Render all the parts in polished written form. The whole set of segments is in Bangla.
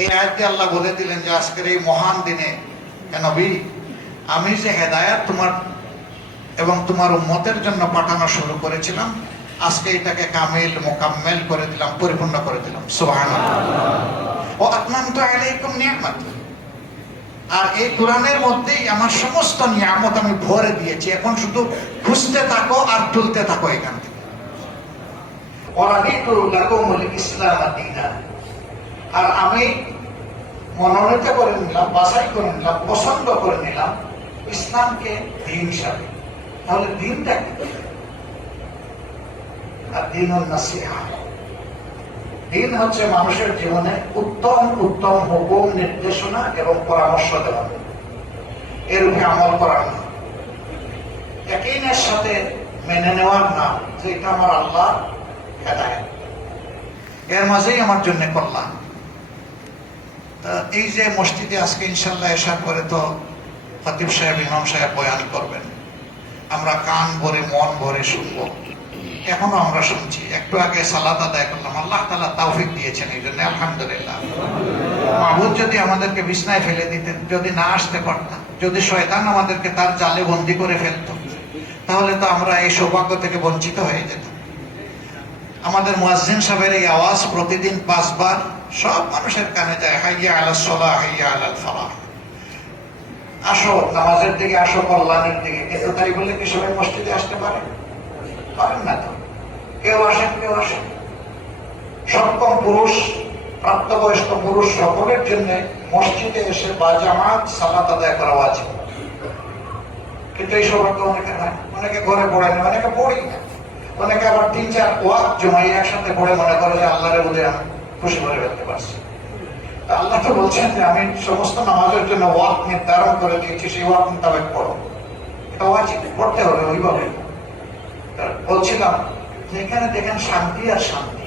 এই আয়াতে আল্লাহ বলে দিলেন যে আজকের এই মহান দিনে হে নবী, আমি যে হেদায়াত তোমার এবং তোমার উম্মতের জন্য পাঠানো শুরু করেছিলাম, আজকে এটাকে কামিল মোকাম্মেল করে দিলাম, পরিপূর্ণ করে দিলাম। সুবহানাল্লাহ। ও আতমামতু আলাইকুম নিয়ামতি, আর এই কোরআনের মধ্যেই আমার সমস্ত নিয়ামত আমি ভরে দিয়েছি। এখন শুধু খুঁজতে থাকো আর তুলতে থাকো এখান থেকে। ওয়ারাদিতু লাকুমুল ইসলাম দীনা, আর আমি মনোনীত করে নিলাম, বাছাই করে নিলাম, পছন্দ করে নিলাম ইসলামকে দ্বীন হিসাবে। তাহলে দ্বীনটা কি? আর দ্বীনুন নাসিহা, দ্বীন হচ্ছে মানুষের জীবনে উত্তম উত্তম হুকুম, নির্দেশনা এবং পরামর্শ দেওয়া, এর উপরে আমল করার নাম, ইয়াকিনের সাথে মেনে নেওয়ার নাম যে এটা আমার আল্লাহ হেদায়েত, এর মাঝেই আমার জন্য কল্যাণ। এই যে মসজিদে আজকে ইনশাল্লাহ এসার পরে তো খতিব সাহেব, ইমাম সাহেব বয়ান করবেন, আমরা কান ভরে মন ভরে শুনবো। এখনো আমরা শুনছি। একটু আগে সালাত আদায় করলাম, আল্লাহ তাআলা তৌফিক দিয়েছেন, এই জন্য আলহামদুলিল্লাহ। মাহবুব যদি আমাদেরকে বিছনায় ফেলে দিতেন, যদি না আসতে পারতাম, যদি শয়তান আমাদেরকে তার জালে বন্দী করে ফেলতো, তাহলে তো আমরা এই সৌভাগ্য থেকে বঞ্চিত হয়ে যেতাম। আমাদের মুয়াজ্জিন সাহেবের এই আওয়াজ প্রতিদিন 5 বার সব মানুষের কানে যায়, হাইয়া আলাস সালাহ, হাইয়া আলাল ফালাহ, আসো নামাজের দিকে, আসো কল্যাণের দিকে। কিন্তু তাই বলে কি সবাই মসজিদে আসতে পারে? পারেন না তো। কেউ আসেন, কেউ আসেন। সক্ষম পুরুষ, প্রাপ্তবয়স্ক পুরুষ সকলের জন্য মসজিদে এসে বাজামাত সালাত আদায় করা ওয়াজিব। কিন্তু এই সৌভাগ্য অনেকে হয়। অনেকে ঘরে পড়ে না, অনেকে পড়ি না, অনেকে আবার 3-4 ওয়াক্ত জমাই একসাথে পড়ে মনে করে যে আল্লাহরে বোধহয় আমি খুশি করে ফেলতে পারছি। আল্লাহ তো বলছেন যে আমি সমস্ত নামাজের জন্য ওয়াক্ত নির্ধারণ করে দিয়েছি, সেই ওয়াক্ত মোতাবেক পড়ো। এটা ওয়াজিব, পড়তে হবে ওইভাবে। বলছিলাম যে এখানে দেখেন শান্তি আর শান্তি।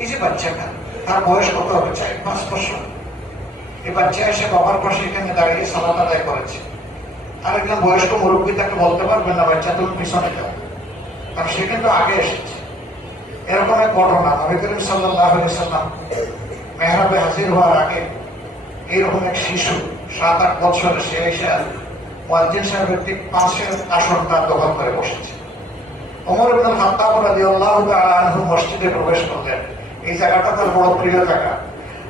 এই যে বাচ্চাটা, তার বয়স কত হবে? 4-5 বছর। এই বাচ্চা এসে বাবার পাশে এখানে দাঁড়িয়ে সালাত আদায় করেছে। আর একজন বয়স্ক মুরব্বী তাকে বলতে পারবেন না, বাচ্চা তুমি পিছনে যাও, কারণ সে কিন্তু আগে এসেছে। এরকম এক ঘটনা নবী করিম সাল্লাল্লাহু আলাইহি সাল্লাম মেহরাবে হাজির হওয়ার আগে এইরকম এক শিশু 7-8 বছরের, সে এসে মুয়াজ্জিন সাহেবের ঠিক পাশের আসনটা দখল করে বসেছে। ওমর ইবনে খাত্তাব রাদিয়াল্লাহু তাআলা আনহু মসজিদে প্রবেশ করলেন। এই জায়গাটা তার বড় প্রিয় জায়গা।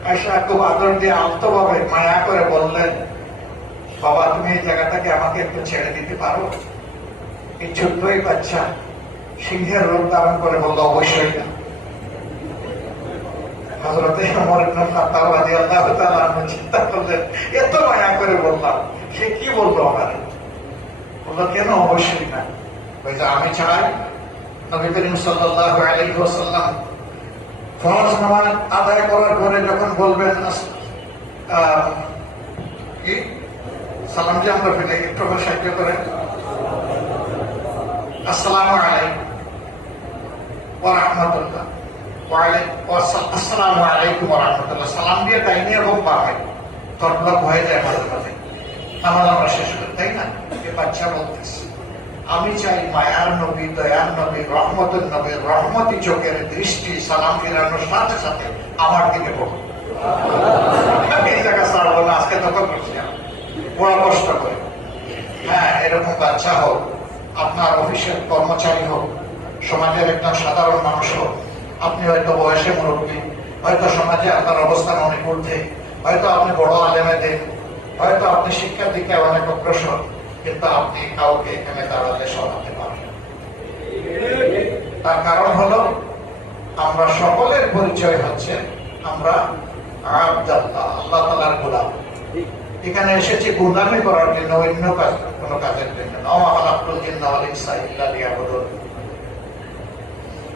আয়েশা খুব আদর দিয়ে আলতোভাবে মায়া করে বললেন, বাবা তুমি এই জায়গাটাকে আমাকে একটু ছেড়ে দিতে পারো? এই ছোট্টই বাচ্চা সিংহের রূপ ধারণ করে বলল, অবশ্যই না। হযরতে ওমর ইবনে খাত্তাব রাদিয়াল্লাহু তাআলা আনহু চিন্তা করলেন, এত মায়া করে বললাম, সে কি বলবো আমারে? বলল, কেন অবশ্যই না? বলছে, আমি চাই নবী করিম সাল্লাল্লাহু আলাইহি ওয়াসাল্লাম ফরজ নামাজ আদায় করার পরে যখন বলবেন কি সালাম যে আমরা ফেলে একটু সাহায্য করেন, আসসালামু আলাইকুম ওয়া রাহমাতুল্লাহ, আসসালামু আলাইকুম ওয়া রাহমাতুল্লাহ, সালাম দিয়ে তাই নিয়ে খুব পাবে তরফলা হয়ে যায় মাঝে মাঝে, নামাজ আমরা শেষ করি, তাই না? এ বাচ্চা বলতেছে, আমি চাই মায়ার নবী, দয়ার নবী, রহমতের নবী, রহমতি চোখের দৃষ্টি সালাম ফিরানোর সাথে সাথে আমার দিকে পড়ো। এই জায়গা ছাড়বো না, আজকে তখন করছি বড় কষ্ট করে। হ্যাঁ, এরকম বাচ্চা হোক, আপনার অফিসের কর্মচারী হোক, সমাজের একজন সাধারণ মানুষ হোক, আপনি হয়তো বয়সে মুরব্বী, হয়তো সমাজে আপনার অবস্থান অনেক ঊর্ধ্বে, হয়তো আপনি বড় আলেমে দেন, হয়তো আপনি শিক্ষার দিকে অনেক অগ্রসর, কিন্তু আপনি কাউকে এখানে দাঁড়াতে সরাতে পারেন। তার কারণ হলো আমরা সকলের পরিচয় হচ্ছে আমরা আব্দাল্লাহ, আল্লাহ তাআলার গোলাম। এখানে এসেছি গোলামি করার জন্য, অন্য কাজ কোনো কাজের জন্য না। ওয়া মা খালাকতুল জিন্না ওয়াল ইনসা ইল্লা লিয়াবুদুন।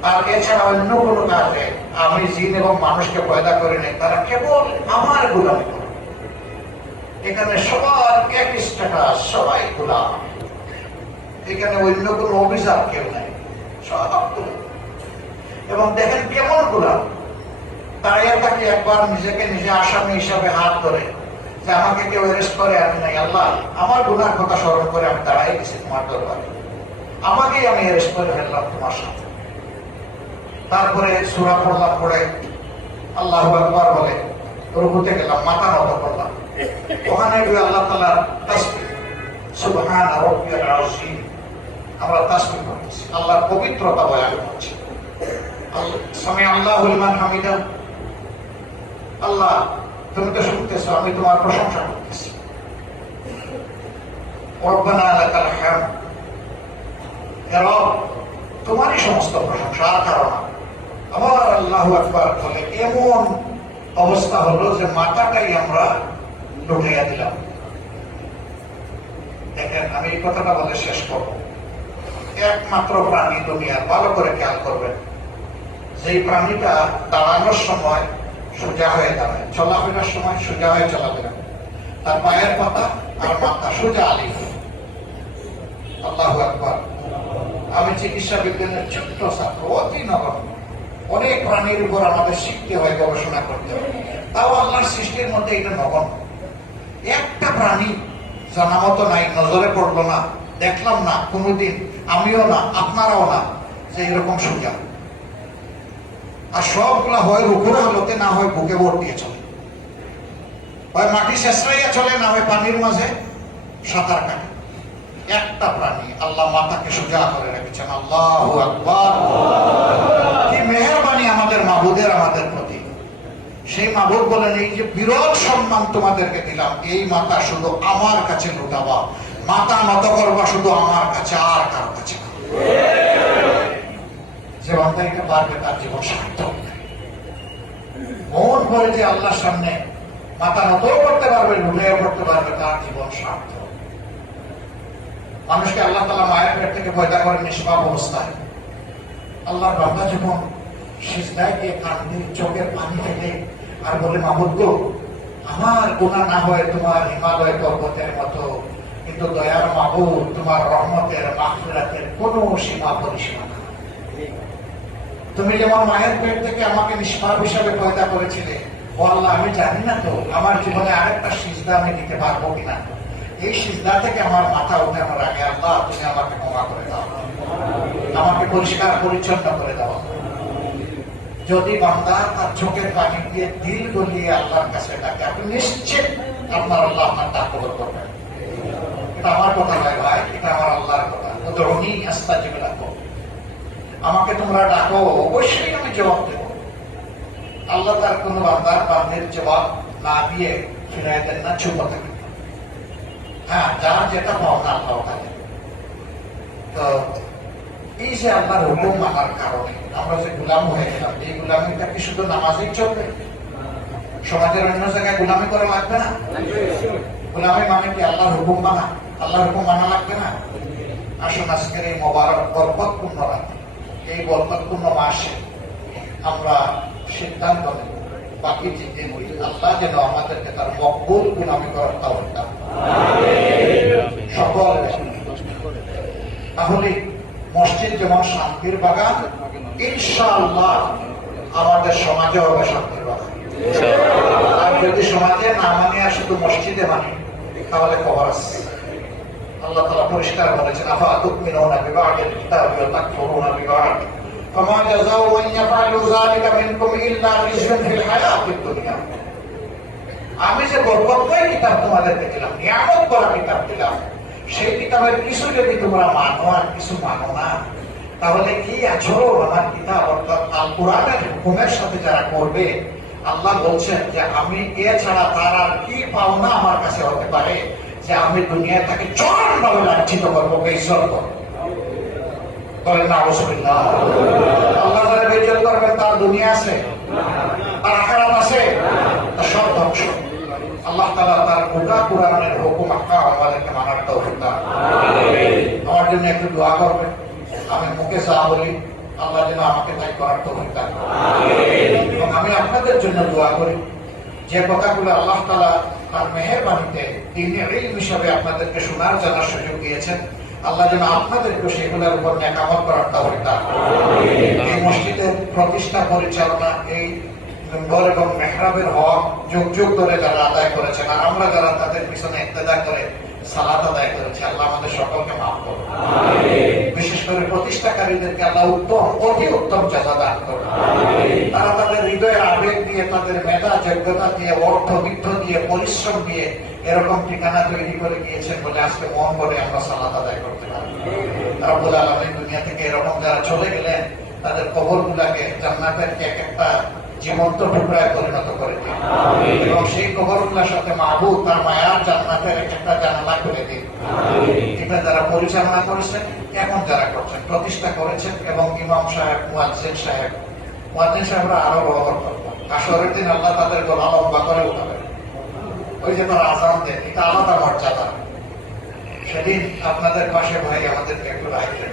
আর এছাড়া অন্য কোনো কাজে আমি জিন এবং মানুষকে পয়দা করে নেই, তারা কেবল আমার গোলামি করে। এখানে সবার এক স্ট্যাটাস, সবাই গোলাম। এখানে অন্য কোনো অভিযোগ কেউ নাই, সব গোলাম। এবং দেখেন কেমন গোলাম, তাই তাকে একবার নিজেকে নিজে আসামি হিসাবে হাত ধরে যে আমাকে কেউ অ্যারেস্ট করে, আমি নাই, আল্লাহ আমার গুনার কথা স্মরণ করে আমি দাঁড়াই গেছি তোমার দরবারে, আমাকেই আমি অ্যারেস্ট করে ফেললাম তোমার সাথে। তারপরে সূরা পড়লাম, পড়ে আল্লাহু আকবার বলে রুকুতে গেলাম, মাথা নত করলাম, ওখানে গিয়ে আল্লাহ তাআলার তাসবিহ, সুবহান রাব্বিয়াল আযীম, আমরা তাসবিহ করতেছি, আল্লাহর পবিত্রতা বয়ান করছি। সামি আল্লাহু লিমান হামিদা, আল্লাহ তুমি তো শুনতেছো, আমি তোমার প্রশংসা করতেছি। রব্বানা লাকাল হামদ, হে রব তোমারই সমস্ত প্রশংসা, আর কারণ আবার আল্লাহু আকবার বলে এমন অবস্থা হলো যে মাথাটাই আমরা লুটাইয়া দিলাম। দেখেন, আমি এই কথাটা বলে শেষ করব। একমাত্র প্রাণী দুনিয়ার, ভালো করে খেয়াল করবেন, যেই প্রাণীটা দাঁড়ানোর সময় সোজা হয়ে দাঁড়ায়, চলাফেরার সময় সোজা হয়ে চলাফেরা, তার পায়ের পাতা আর মাথা সোজা, আলিফ। আল্লাহু আকবার। আমি চিকিৎসা বিজ্ঞানের ছোট্ট ছাত্র, অতি নগণ্য, অনেক প্রাণীর উপর আমাদের শিখতে হয়, গবেষণা করতে হয়, তাও আল্লাহর সৃষ্টির মধ্যে এটা নগণ্য। একটা প্রাণী জানা মতো নাই, নজরে পড়লো না, দেখলাম না কোনোদিন, আমিও না, আপনারাও না, যে এরকম সোজা। আর সবগুলা হয় রুকুর হালতে, না হয় বুকে ভোট দিয়ে চলে, হয় মাটি শেষরাইয়া চলে, না হয় পানির মাঝে সাঁতার কাটে। একটা প্রাণী আল্লাহ মাথাকে সোজা করে রেখেছেন। আল্লাহু আকবার। কি মেহেরবানি আমাদের মাবুদের আমাদের প্রতি। সেই মাবুদ বলেন, এই যে বিরল সম্মান তোমাদেরকে দিলাম, এই মাথা শুধু আমার কাছে লুটাবা, মাথা নত করবা শুধু আমার কাছে, আর কারো কাছে। যে বান্দা এটা পারবে তার জীবন সার্থক। মন ভরে যে আল্লাহর সামনে মাথা নত করতে পারবে, লুটিয়ে করতে পারবে, তার জীবন সার্থক। মানুষকে আল্লাহ তাআলা মায়ের পেট থেকে পয়দা করেন নিষ্পাপ অবস্থায়। আল্লাহর বান্দা যখন সিজদায় গিয়ে কাঁদে, চোখের পানি ফেলে আর বলে, মাবুদ গো, আমার গুনাহ না হয় তোমার হিমালয় পর্বতের মতো, কিন্তু দয়ার মাবুদ, তোমার রহমতের মাগফিরাতের কোনো সীমা পরিসীমা না। তুমি যেমন মায়ের পেট থেকে আমাকে নিষ্পাপ হিসাবে পয়দা করেছিলে, ও আল্লাহ, আমি জানি না তো আমার জীবনে আরেকটা সিজদা আমি দিতে পারবো কিনা। এই সিজদা থেকে আমার মাথা উঠানোর আগে আল্লাহ তুমি আমাকে ক্ষমা করে দাও, আমাকে পরিষ্কার পরিচ্ছন্ন করে দাও। যদি বান্দা তার চোখের পানি দিয়ে দিল গলিয়ে আল্লাহর কাছে ডাকে, আপনি নিশ্চিত আপনার আল্লাহ আপনার ডাক কবুল করবেন। এটা আমার কথা নয় ভাই, এটা আমার আল্লাহর কথা। উদউনি আস্তাজিব লাকুম, আমাকে তোমরা ডাকো, অবশ্যই আমি জবাব দেব। আল্লাহ তার কোন বান্দার বান্দির জবাব না দিয়ে ফিরাই দেন না, চুপ থাকে। হ্যাঁ, যার যেটা পাওনা আল্লাহ থাকে। তো এই যে আল্লাহর হুকুম মানার কারণে আমরা যে গোলাম হয়ে গেলাম, এই গোলামিটা কি শুধু নামাজেই চলবে? সমাজের অন্য জায়গায় গোলামি করা লাগবে না? গোলামি মানে কি আল্লাহর হুকুম মানা? আল্লাহর হুকুম মানা লাগবে না? আসুন আজকের এই মোবারক বরকতপূর্ণ রাত, এই বরকতপূর্ণ মাসে আমরা সিদ্ধান্ত নেব, বাকি যে দিনগুলি আল্লাহ যেন আমাদেরকে তার মকবুল গোলামি করার তাওফিক দান করেন সকল। তাহলে মসজিদ যেমন শান্তির বাগান, ইনশাআল্লাহ আমাদের সমাজে হবে শান্তির বাগান। আর যদি সমাজে না মানে আর শুধু মসজিদে মানে, তাহলে খবর আছে। আল্লাহ তাআলা পরিষ্কার বলেছেন, আফা তুমিনুনা বিবাদিল কিতাবি ওয়া তাকফুরুনা বিবাদ, ফামা জাযাউ মান ইয়াফআলু যালিকা মিনকুম ইল্লা খিজয়ুন ফিল হায়াতিদ দুনিয়া। আমি যে বরকতময় কিতাব তোমাদেরকে দিলাম, নিয়ামত করা কিতাব দিলাম, সেই কিতাবের কিছু যদি তোমরা মানো আর কিছু মানো না, তাহলে কি আচরণ আমার কিতাব অর্থাৎ আল কোরআনের হুকুমের সাথে যারা করবে, আল্লাহ বলছেন যে আমি এছাড়া তার আর কি পাওনা আমার কাছে হতে পারে যে আমি দুনিয়ায় তাকে চরমভাবে লাঞ্ছিত করবো, বেইজ্জত করবো। বলেন না আউযুবিল্লাহ। আল্লাহ যারা বেইজ্জত করবেন তার দুনিয়া আছে, তার আখিরাত আছে, তার সব ধ্বংস। আল্লাহ তাআলা তার গোটা কোরআনের হুকুম আহকাম আমাদেরকে মানার তৌফিক দান করুন। আমার জন্য একটু দোয়া করবেন। আমি মুখে যা বলি আল্লাহ যেন আমাকে তাই করার তৌফিক দান করেন। এবং আমি আপনাদের জন্য দোয়া করি, যে কথাগুলো আল্লাহ তাআলা তার মেহেরবানিতে দ্বীনের ইলম হিসাবে আপনাদেরকে শোনার জানার সুযোগ দিয়েছেন, আল্লাহ যেন আপনাদেরকে সেগুলোর উপর নেকামত করার তৌফিক দান করেন। এই মসজিদের প্রতিষ্ঠা পরিচালনা, এই মেম্বর এবং মেহরাবের হক যুগ যুগ ধরে যারা আদায় করেছেন, আর আমরা যারা তাদের পিছনে ইক্তেদা করে সালাত আদায় করেছি, আল্লাহ আমাদের সকলকে মাফ করুন। বিশেষ করে প্রতিষ্ঠাকারীদেরকে আল্লাহ উত্তম, অতি উত্তম জাযা দান করুন। তারা তাদের হৃদয়ের আবেগ দিয়ে, তাদের মেধা যোগ্যতা দিয়ে, অর্থ বিত্ত দিয়ে, পরিশ্রম দিয়ে এরকম ঠিকানা তৈরি করে গিয়েছেন বলে আজকে মন করে আমরা সালাত আদায় করতে পারি। রব্বুল আলামিন দুনিয়া থেকে এরকম যারা চলে গেলেন তাদের কবরগুলাকে জান্নাতের এক একটা জীবন্ত টুকরায় পরিণত করে দিন এবং সেই কবরগুলোর সাথে মাহবুব তার মায়ার জান্নাতের এক একটা জানালা করে দিন। এটা যারা পরিচালনা করেছেন, এখন যারা করছেন, প্রতিষ্ঠা করেছেন এবং ইমাম সাহেব, মুয়াজ্জিন সাহেবরা আরো ব্যবহার করবেন। আসরের দিন আল্লাহ তাদের গলা লম্বা করে উঠাবেন। ওই যে তারা আজান দেন, এটা আলাদা মর্যাদা। সেদিন আপনাদের পাশে ভাই আমাদেরকে একটু রাখবেন,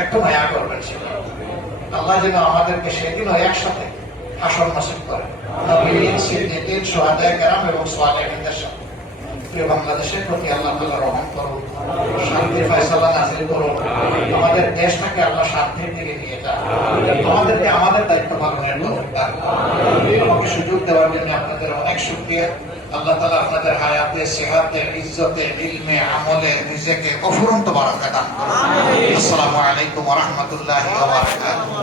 একটু মায়া করবেন। সেদিন আল্লাহ যেন আমাদেরকে সেদিনও একসাথে আসর নসিব করেন, নবীন, সিদ্দিকীন, শুহাদায়ে কেরাম এবং সালেহীনদের সাথে। প্রিয় বাংলাদেশের প্রতি আল্লাহ তাআলা রহম করুন, শান্তির ফয়সালা নাযিল করুন, আমাদের দেশটাকে আল্লাহ শান্তির দিকে নিয়ে যান, আমাদেরকে আমাদের দায়িত্ব পালনের তৌফিক দান করুন। আমাকে সুযোগ দেওয়ার জন্য আপনাদের অনেক শুকরিয়া। আল্লাহ তাআলা আপনাদের হায়াতে, সেহাতে, ইজ্জতে, ইলমে, আমলে, রিজেকে অফুরন্ত বারাকা দান করুন। আসসালামু আলাইকুম ওয়া রাহমাতুল্লাহি ওয়া বারাকাতুহু।